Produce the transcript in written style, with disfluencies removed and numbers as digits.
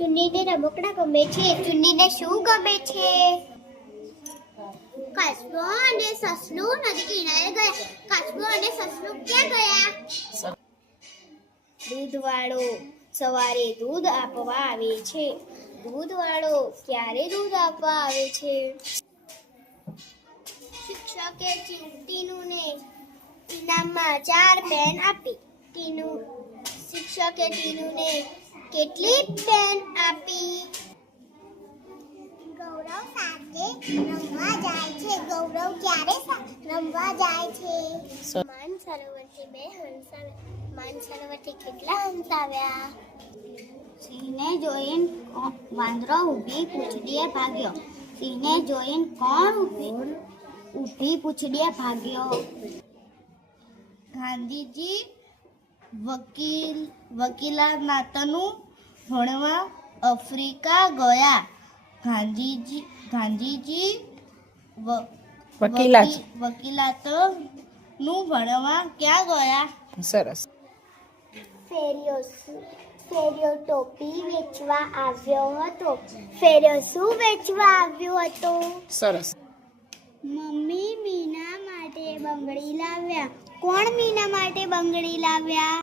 ચુન્નીને રમકડા ગમે છે. ચુન્નીને શું ગમે છે? કાચબો અને સસલું નદી કિનારે ગયા. કાચબો અને સસલું ક્યાં ગયા? દૂધવાળો સવારે દૂધ આપવા આવે છે. દૂધવાળો ક્યારે દૂધ આપવા આવે છે? શિક્ષકે ટીનુને ઇનામમાં 4 પેન આપી. શિક્ષકે ટીનુને કેટલી પેન આપી? ગૌરવ સાથે રમવા જાય છે. ગૌરવ ક્યારે રમવા જાય છે? માનસરોવરથી 2 હંસ આવ્યા. માનસરોવરથી કેટલા હંસ આવ્યા? સિંહને જોઈને વાંદરો ઊભી પૂંછડીએ ભાગ્યો. સિંહને જોઈને કોણ ઊભી પૂંછડીએ ભાગ્યો? ગાંધીજી વકીલાતનું ભણવા આફ્રિકા ગયા. ગાંધીજી વકીલાતનું ભણવા ક્યાં ગયા? સરસ. ફેરિયો ટોપી વેચવા આવ્યો હતો. ફેરિયો શું વેચવા આવ્યો હતો? સરસ. મમ્મી મીના માટે બંગડી લાવ્યા. કોણ મીના માટે બંગડી લાવ્યા?